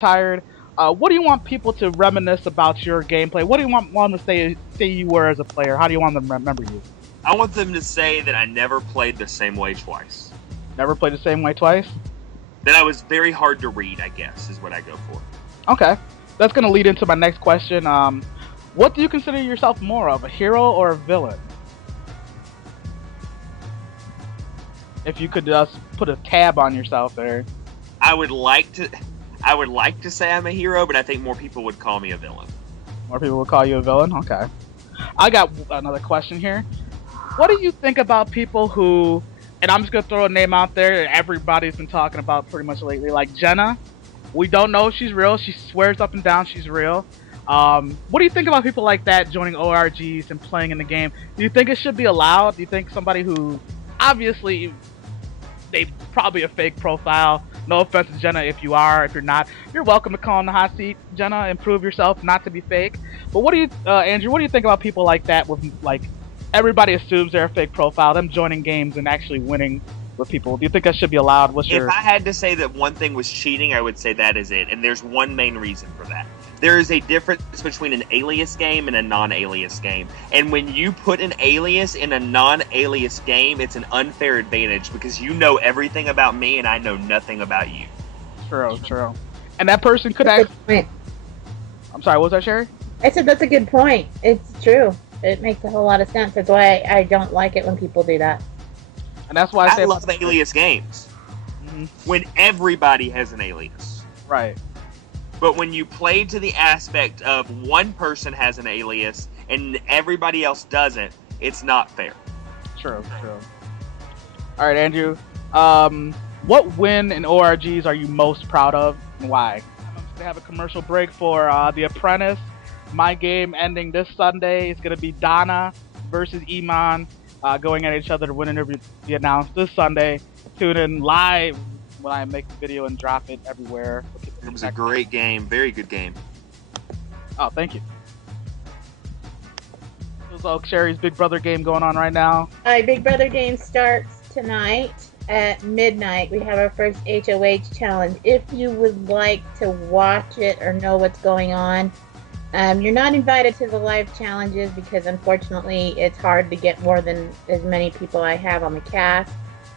tired. What do you want people to reminisce about your gameplay? What do you want them to say you were as a player? How do you want them to remember you? I want them to say that I never played the same way twice. Never played the same way twice? That I was very hard to read, I guess, is what I go for. Okay. That's going to lead into my next question. What do you consider yourself more of, a hero or a villain? If you could just put a tab on yourself there. I would like to say I'm a hero, but I think more people would call me a villain. More people would call you a villain? Okay. I got another question here. What do you think about people who, and I'm just going to throw a name out there that everybody's been talking about pretty much lately, like Jenna? We don't know if she's real. She swears up and down she's real. What do you think about people like that joining ORGs and playing in the game? Do you think it should be allowed? Do you think somebody who, obviously, they probably a fake profile. No offense to Jenna if you are. If you're not, you're welcome to call on the hot seat, Jenna, and prove yourself not to be fake. But what do you, Andrew, what do you think about people like that with, like, everybody assumes they're a fake profile, them joining games and actually winning with people? Do you think that should be allowed? If I had to say that one thing was cheating, I would say that is it. And there's one main reason for that. There is a difference between an alias game and a non-alias game. And when you put an alias in a non-alias game, it's an unfair advantage because you know everything about me and I know nothing about you. True. And that person could actually... I'm sorry, what was that, Sherry? I said that's a good point. It's true. It makes a whole lot of sense. That's why I don't like it when people do that. And that's why I love alias games. Mm-hmm. When everybody has an alias. Right. But when you play to the aspect of one person has an alias and everybody else doesn't, it's not fair. True. All right, Andrew. What win in ORGs are you most proud of and why? They have a commercial break for The Apprentice. My game ending this Sunday. It's going to be Donna versus Iman going at each other to win. Interview be announced this Sunday. Tune in live when I make the video and drop it everywhere. It was a great game. Very good game. Oh, thank you. There's Oak Sherry's Big Brother game going on right now. My Big Brother game starts tonight at midnight. We have our first HOH challenge. If you would like to watch it or know what's going on, you're not invited to the live challenges because unfortunately it's hard to get more than as many people I have on the cast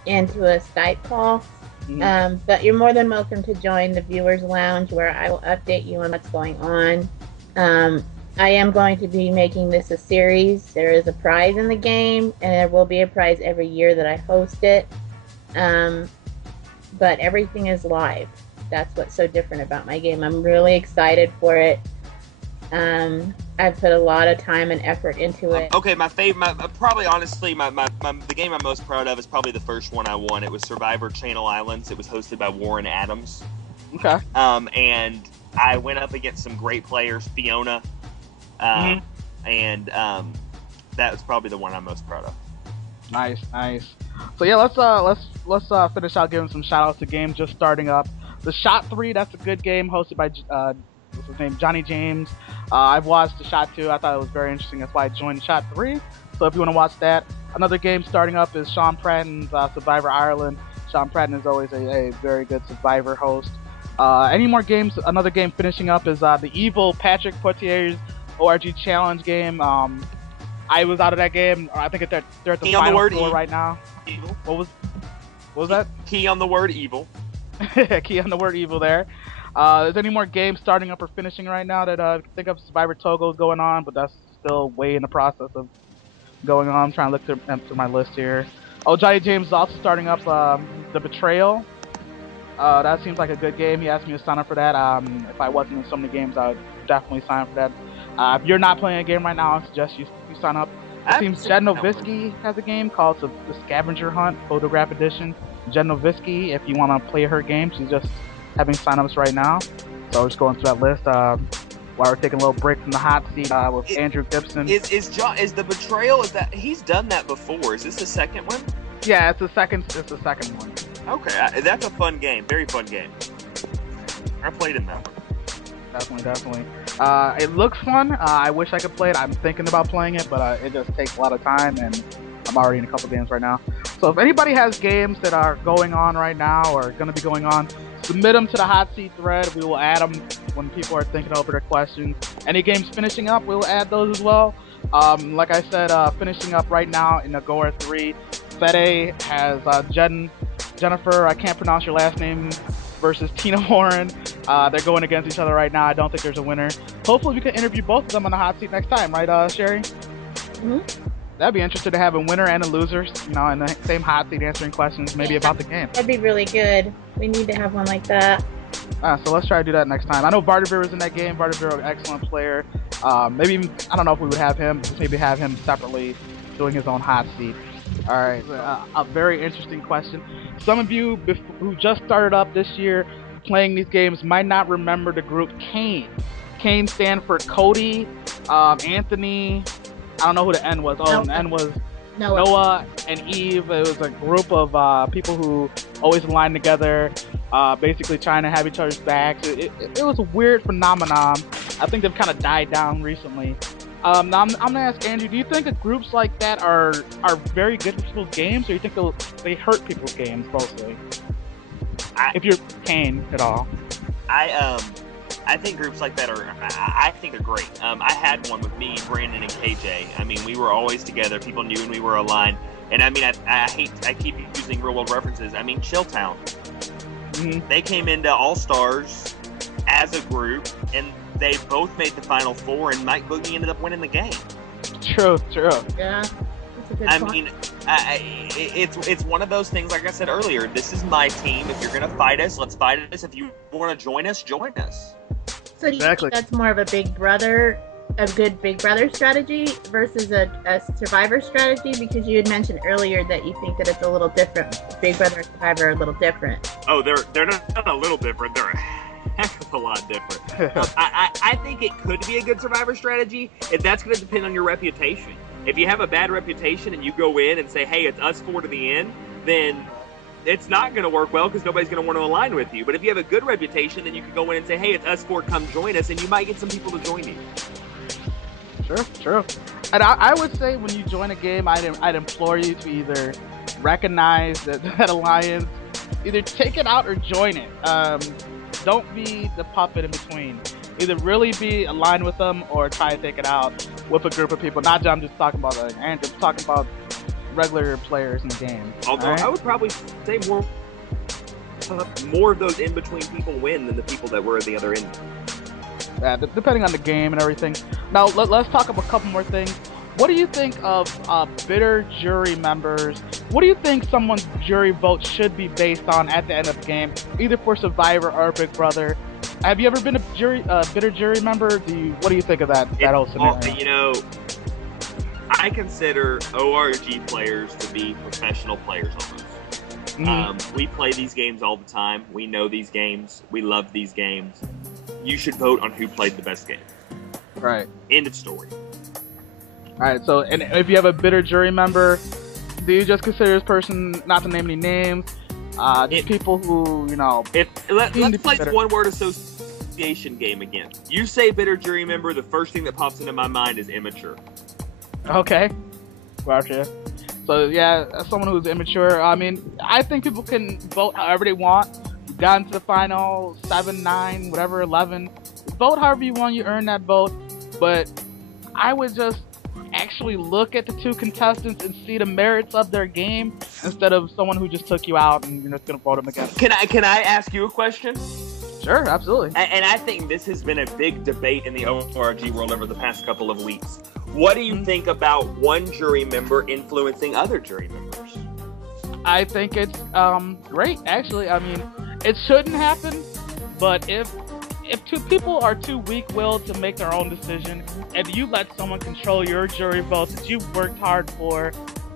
into a Skype call. Mm-hmm. But you're more than welcome to join the Viewers Lounge where I will update you on what's going on. I am going to be making this a series. There is a prize in the game, and there will be a prize every year that I host it. But everything is live. That's what's so different about my game. I'm really excited for it. I've put a lot of time and effort into it. Okay, probably honestly, the game I'm most proud of is probably the first one I won. It was Survivor Channel Islands. It was hosted by Warren Adams. Okay. And I went up against some great players, Fiona, and that was probably the one I'm most proud of. Nice. So yeah, let's finish out giving some shout outs to games just starting up. The Shot 3, that's a good game hosted by what's his name, Johnny James. I've watched the Shot 2. I thought it was very interesting. That's why I joined Shot 3. So if you want to watch that. Another game starting up is Sean Pratton's Survivor Ireland. Sean Pratton is always a very good Survivor host. Any more games? Another game finishing up is the Evil Patrick Poitier's ORG Challenge game. I was out of that game. I think they're at the final score right now. Evil. What was that? Key on the word evil. Key on the word evil there. Is any more games starting up or finishing right now that I think of? Survivor Togo is going on, but that's still way in the process of going on. I'm trying to look through my list here. Oh, Johnny James is also starting up The Betrayal. That seems like a good game. He asked me to sign up for that. If I wasn't in so many games, I would definitely sign up for that. If you're not playing a game right now, I suggest you sign up. It seems Jed Novisky has a game called The Scavenger Hunt Photograph Edition. Jed Novisky, if you want to play her game, she's just having signups right now. So we're just going through that list while we're taking a little break from the hot seat with Andrew Gibson. Is The Betrayal, is that he's done that before? Is this the second one? Yeah, it's the second one. Okay, that's a fun game. Very fun game. I played in that one. Definitely. It looks fun. I wish I could play it. I'm thinking about playing it, but it just takes a lot of time, and I'm already in a couple games right now. So if anybody has games that are going on right now or going to be going on, Submit them to the hot seat thread. We will add them when people are thinking over their questions. Any games finishing up, we will add those as well. Like I said, finishing up right now in Agora 3, Fede has Jennifer, I can't pronounce your last name, versus Tina Warren. They're going against each other right now. I don't think there's a winner. Hopefully we can interview both of them on the hot seat next time, right, Sherry? Mm-hmm. That'd be interesting to have a winner and a loser, in the same hot seat answering questions, maybe about the game. That'd be really good. We need to have one like that. So let's try to do that next time. I know Vardavir was in that game. Vardavir, an excellent player. Maybe even, I don't know if we would have him, just maybe have him separately doing his own hot seat. All right, a very interesting question. Some of you who just started up this year playing these games might not remember the group Kane. Kane stand for Cody, Anthony. I don't know who the N was. Oh, the N was Noah and Eve. It was a group of people who always aligned together, basically trying to have each other's backs. It was a weird phenomenon. I think they've kind of died down recently. Now I'm gonna ask Andrew, do you think that groups like that are very good for people's games, or do you think they hurt people's games mostly? If you're Kane at all. I think groups like that I think they're great. I had one with me, Brandon, and KJ. I mean, we were always together. People knew when we were aligned. And I mean, I keep using real world references. I mean, Chilltown. Mm-hmm. They came into All Stars as a group, and they both made the Final Four, and Mike Boogie ended up winning the game. True. Yeah. I mean, it's one of those things, like I said earlier, this is my team. If you're going to fight us, let's fight us. If you want to join us, join us. So do you think that's more of a good Big Brother strategy versus a Survivor strategy? Because you had mentioned earlier that you think that it's a little different. Big Brother and Survivor are a little different. Oh, they're not a little different. They're a heck of a lot different. I think it could be a good Survivor strategy, and that's going to depend on your reputation. If you have a bad reputation and you go in and say, hey, it's us four to the end, then it's not going to work well because nobody's going to want to align with you. But if you have a good reputation, then you can go in and say, hey, it's us four, come join us, and you might get some people to join you. True. And I would say when you join a game, I'd implore you to either recognize that alliance, either take it out or join it. Don't be the puppet in between. Either really be aligned with them or try to take it out with a group of people. Not just, I'm just talking about I'm just talking about regular players in the game. Although I would probably say more of those in between people win than the people that were at the other end. Yeah, depending on the game and everything. Now let's talk about a couple more things. What do you think of bitter jury members? What do you think someone's jury vote should be based on at the end of the game, either for Survivor or Big Brother? Have you ever been a bitter jury member? What do you think of that whole scenario? You know, I consider ORG players to be professional players almost. Mm-hmm. We play these games all the time. We know these games. We love these games. You should vote on who played the best game. Right. End of story. All right. So, and if you have a bitter jury member, do you just consider this person, not to name any names, people who, let's play this one-word association game again. You say bitter jury member, the first thing that pops into my mind is immature. Okay. Gotcha. So, yeah, as someone who's immature, I mean, I think people can vote however they want. You've gotten to the final 7, 9, whatever, 11. Vote however you want, you earn that vote. But I would just actually look at the two contestants and see the merits of their game instead of someone who just took you out and you're just going to vote them again. Can I ask you a question? Sure, absolutely. And I think this has been a big debate in the ORG world over the past couple of weeks. What do you think about one jury member influencing other jury members? I think it's great, actually. I mean, it shouldn't happen, but if two people are too weak-willed to make their own decision, and you let someone control your jury vote that you've worked hard for,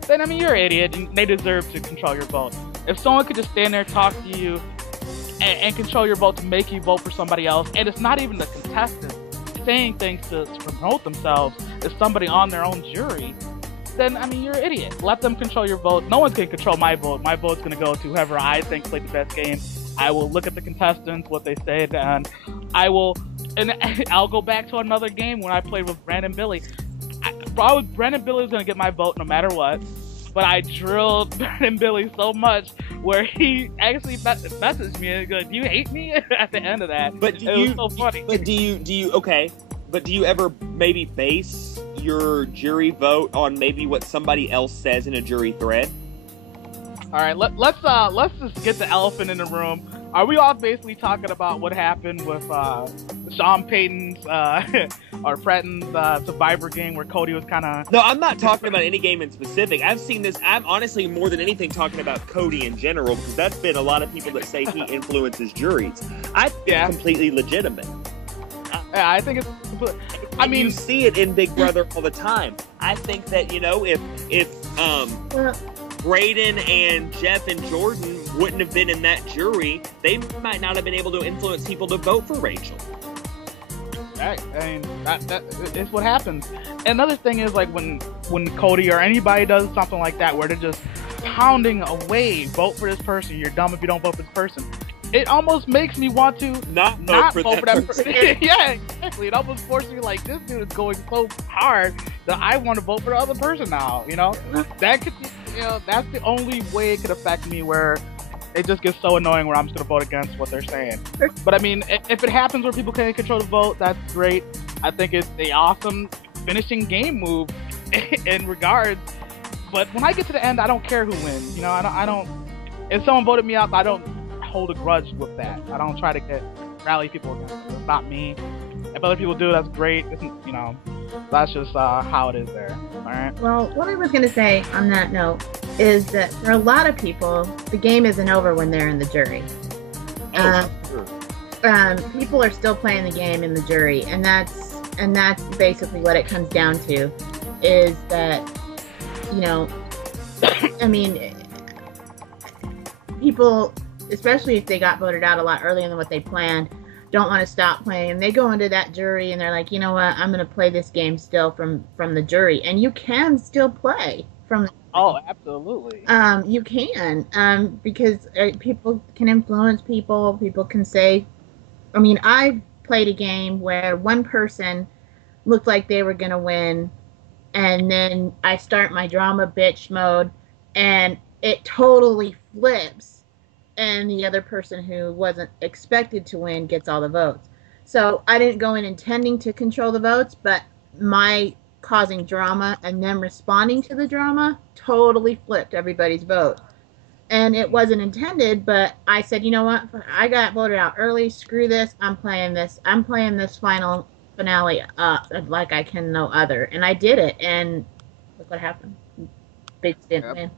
then, I mean, you're an idiot, and they deserve to control your vote. If someone could just stand there, talk to you, and control your vote to make you vote for somebody else, and it's not even the contestant saying things to promote themselves, it's somebody on their own jury, then, I mean, you're an idiot. Let them control your vote. No one's going to control my vote. My vote's going to go to whoever I think played the best game. I will look at the contestants, what they said, and I'll go back to another game when I played with Brandon Billy. Brandon Billy was going to get my vote no matter what, but I drilled Brandon Billy so much where he actually messaged me and goes, "Do you hate me?" at the end of that. But it was so funny. But do you ever maybe base your jury vote on maybe what somebody else says in a jury thread? All right, let's just get the elephant in the room. Are we all basically talking about what happened with Sean Payton's or Fretton's Survivor game where Cody was kind of... No, I'm not talking about any game in specific. I've seen this. I'm honestly more than anything talking about Cody in general, because that's been a lot of people that say he influences juries. I think it's completely legitimate. Yeah, I think it's... I mean, you see it in Big Brother all the time. I think that, if Braden and Jeff and Jordan wouldn't have been in that jury, they might not have been able to influence people to vote for Rachel. Right. I mean, that is what happens. Another thing is, like, when Cody or anybody does something like that, where they're just pounding away, vote for this person, you're dumb if you don't vote for this person. It almost makes me want to not vote for that person. Yeah, exactly. It almost forces me, like, this dude is going so hard that I want to vote for the other person now, That could, that's the only way it could affect me, where it just gets so annoying where I'm just going to vote against what they're saying. But I mean, if it happens where people can't control the vote, that's great. I think it's an awesome finishing game move in regards. But when I get to the end, I don't care who wins. I don't. If someone voted me out, I don't hold a grudge with that. I don't try to rally people against it. It's not me. If other people do, that's great. That's just how it is there. All right. Well, what I was going to say on that note is that for a lot of people, the game isn't over when they're in the jury. People are still playing the game in the jury, and that's basically what it comes down to. Is that I mean, people, especially if they got voted out a lot earlier than what they planned, don't want to stop playing, and they go into that jury and they're like, you know what, I'm going to play this game still from the jury. And you can still play from the jury. Oh, absolutely. You can, because people can influence people. People can say, I mean, I played a game where one person looked like they were going to win, and then I start my drama bitch mode, and it totally flips. And the other person who wasn't expected to win gets all the votes. So I didn't go in intending to control the votes, but my causing drama and them responding to the drama totally flipped everybody's vote. And it wasn't intended, but I said, you know what? I got voted out early. Screw this. I'm playing this. I'm playing this final finale like I can no other. And I did it. And look what happened. Big stint win.